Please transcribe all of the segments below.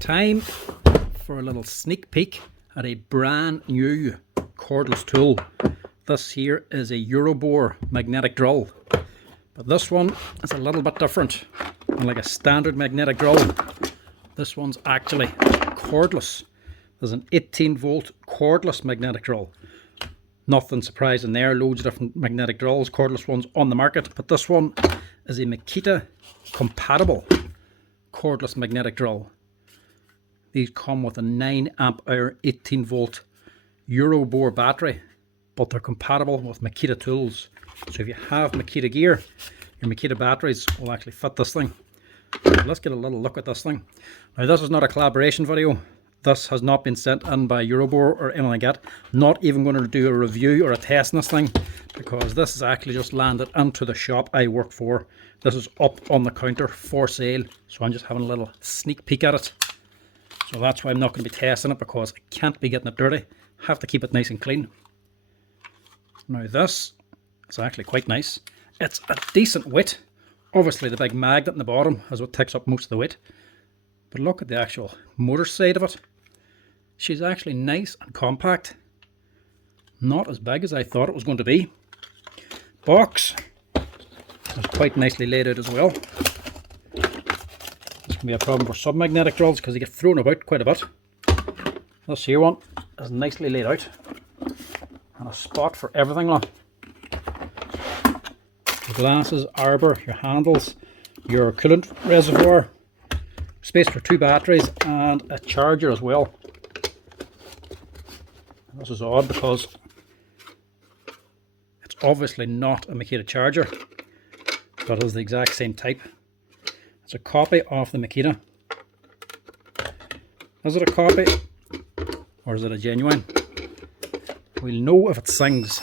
Time for a little sneak peek at a brand new cordless tool. This here is a EuroBoor magnetic drill, but this one is a little bit different. Unlike a standard magnetic drill, this one's actually cordless. There's an 18-volt cordless magnetic drill. Nothing surprising there, loads of different magnetic drills, cordless ones on the market, but this one is a MAKITA compatible cordless magnetic drill. These come with a 9 amp hour 18-volt EuroBoor battery, but they're compatible with MAKITA tools. So if you have MAKITA gear, your MAKITA batteries will actually fit this thing. So let's get a little look at this thing. Now, this is not a collaboration video. This has not been sent in by EuroBoor or anything like that. Not even going to do a review or a test on this thing, because this is actually just landed into the shop I work for. This is up on the counter for sale, so I'm just having a little sneak peek at it. So that's why I'm not going to be testing it, because I can't be getting it dirty. Have to keep it nice and clean. Now this is actually quite nice. It's a decent weight. Obviously the big magnet in the bottom is what takes up most of the weight. But look at the actual motor side of it. She's actually nice and compact. Not as big as I thought it was going to be. Box is quite nicely laid out as well. This can be a problem for some magnetic drills because they get thrown about quite a bit. This here one is nicely laid out. And a spot for everything on. Your glasses, arbor, your handles, your coolant reservoir, space for 2 batteries and a charger as well. This is odd because it's obviously not a MAKITA charger, but it is the exact same type. It's a copy of the MAKITA. Is it a copy or is it a genuine? We'll know if it sings.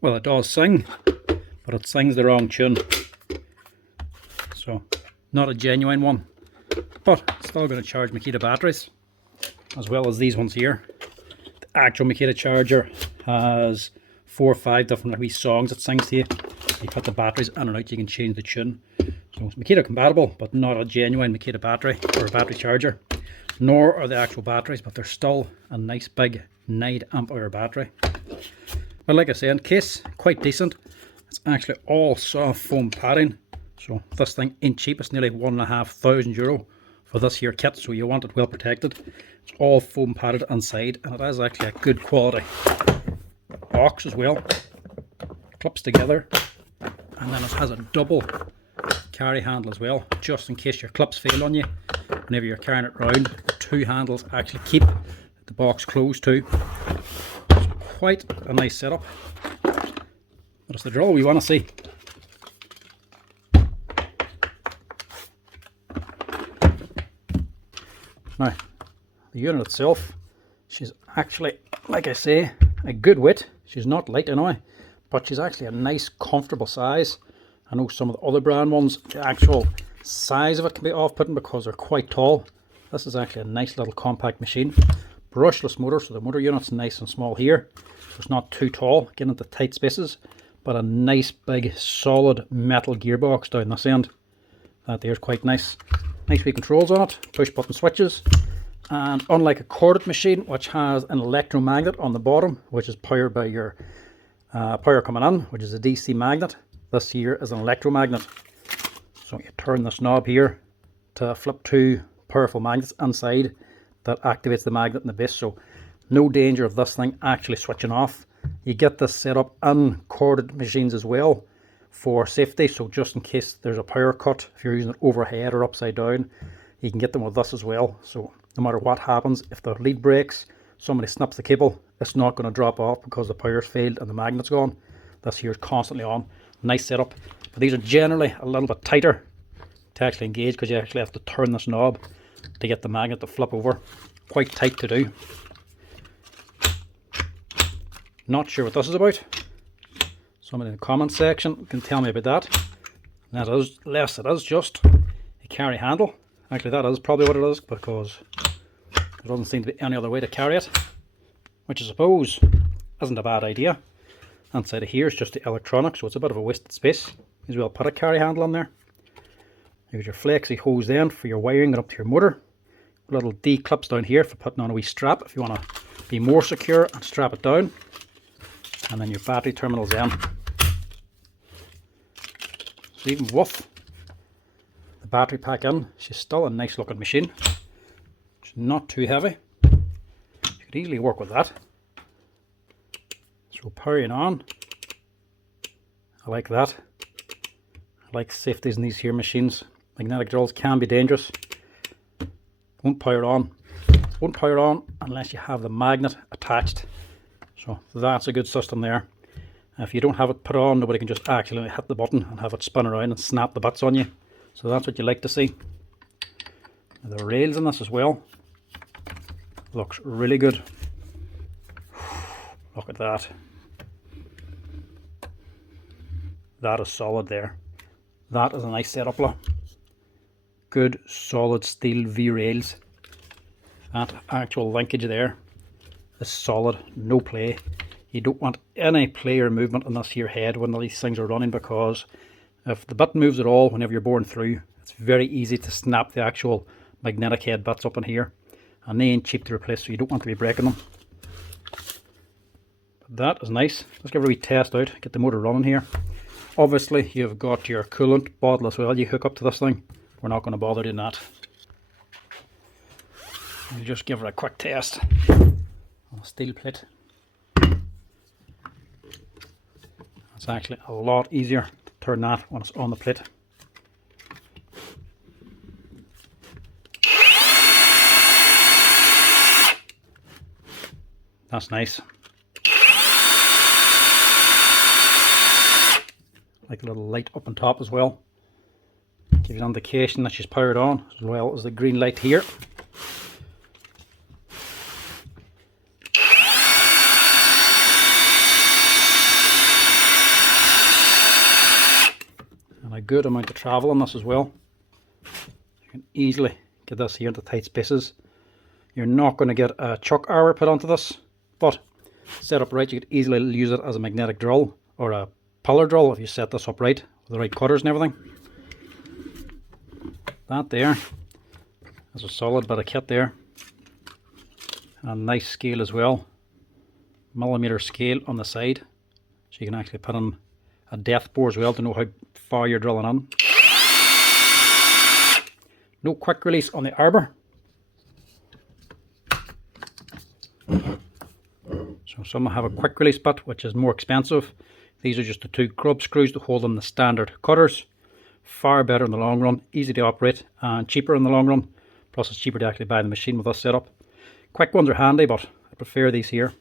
Well, it does sing, but it sings the wrong tune. So, not a genuine one, but still going to charge MAKITA batteries, as well as these ones here. The actual MAKITA charger has 4 or 5 different wee songs it sings to you. You put the batteries in and out, you can change the tune. So it's MAKITA compatible, but not a genuine MAKITA battery or a battery charger. Nor are the actual batteries, but they're still a nice big 9 amp hour battery. But like I said, case quite decent. It's actually all soft foam padding. So this thing ain't cheap. It's nearly €1,500 for this here kit. So you want it well protected. It's all foam padded inside, and it is actually a good quality box as well. Clips together, and then it has a double carry handle as well, just in case your clips fail on you. Whenever you're carrying it around, 2 handles actually keep the box closed too. Quite a nice setup, but it's the drill we want to see. Now, the unit itself, she's actually, like I say, a good weight. She's not light anyway, but she's actually a nice comfortable size. I know some of the other brand ones, the actual size of it can be off-putting because they're quite tall. This is actually a nice little compact machine. Brushless motor, so the motor unit's nice and small here, so it's not too tall, getting into tight spaces, but a nice big solid metal gearbox down this end. That there's quite nice. Nice wee controls on it, push button switches, and unlike a corded machine which has an electromagnet on the bottom, which is powered by your power coming in, which is a DC magnet, this here is an electromagnet. So you turn this knob here to flip 2 powerful magnets inside. That activates the magnet in the base, so no danger of this thing actually switching off. You get this set up in corded machines as well for safety, so just in case there's a power cut, if you're using it overhead or upside down, you can get them with this as well. So no matter what happens, if the lead breaks, somebody snaps the cable, it's not going to drop off because the power's failed and the magnet's gone. This here is constantly on. Nice setup, but these are generally a little bit tighter to actually engage because you actually have to turn this knob to get the magnet to flip over. Quite tight to do. Not sure what this is about. Somebody in the comments section can tell me about that. That is, yes, it is just a carry handle. Actually, that is probably what it is, because there doesn't seem to be any other way to carry it, which I suppose isn't a bad idea. Inside of here is just the electronics, so it's a bit of a wasted space. As well, put a carry handle on there. Here's your flexi hose then for your wiring it up to your motor. Little D clips down here for putting on a wee strap if you want to be more secure and strap it down. And then your battery terminals then. So even with the battery pack in, she's still a nice looking machine. It's not too heavy. You could easily work with that. So powering on. I like that. I like safeties in these here machines. Magnetic drills can be dangerous. Won't power on unless you have the magnet attached. So that's a good system there. If you don't have it put on, nobody can just actually hit the button and have it spin around and snap the butts on you. So that's what you like to see. The rails in this as well. Looks really good. Look at that. That is solid there. That is a nice setup, look. Good solid steel V rails. That actual linkage there is solid, no play. You don't want any play or movement on this here head when these things are running, because if the bit moves at all whenever you're boring through, it's very easy to snap the actual magnetic head bits up in here, and they ain't cheap to replace, so you don't want to be breaking them. But that is nice. Let's give it a wee test out, get the motor running here. Obviously you've got your coolant bottle as well you hook up to this thing. We're not going to bother doing that. We'll just give it a quick test on a steel plate. It's actually a lot easier to turn that when it's on the plate. That's nice. Like a little light up on top as well. Gives an indication that she's powered on, as well as the green light here. And a good amount of travel on this as well. You can easily get this here into tight spaces. You're not going to get a chuck hour put onto this, but set up right, you could easily use it as a magnetic drill or a pillar drill if you set this up right with the right cutters and everything. That there is a solid bit of kit there, and a nice scale as well, millimeter scale on the side, so you can actually put in a depth bore as well to know how far you're drilling in. No quick release on the arbor, so some have a quick release bit which is more expensive. These are just the two grub screws to hold on the standard cutters. Far better in the long run, easy to operate and cheaper in the long run. Plus it's cheaper to actually buy the machine with this setup. Quick ones are handy, but I prefer these here.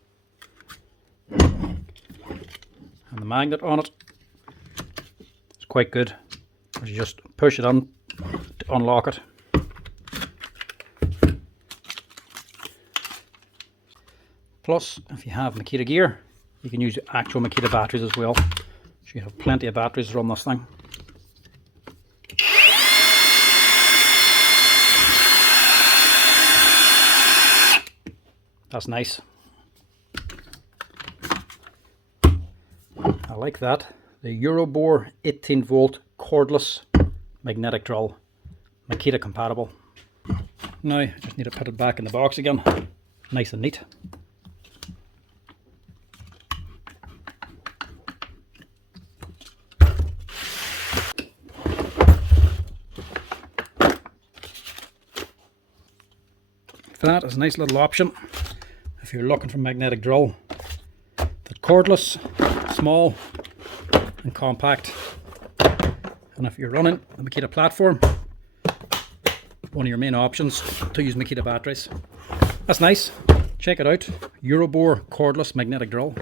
And the magnet on it is quite good. You just push it on to unlock it. Plus, if you have MAKITA gear, you can use the actual MAKITA batteries as well. So you have plenty of batteries to run this thing. That's nice. I like that. The EuroBoor 18 volt cordless magnetic drill. MAKITA compatible. Now I just need to put it back in the box again. Nice and neat. That is a nice little option if you're looking for a magnetic drill that's cordless, small and compact. And if you're running the MAKITA platform, one of your main options to use MAKITA batteries. That's nice. Check it out. EuroBoor Cordless magnetic drill.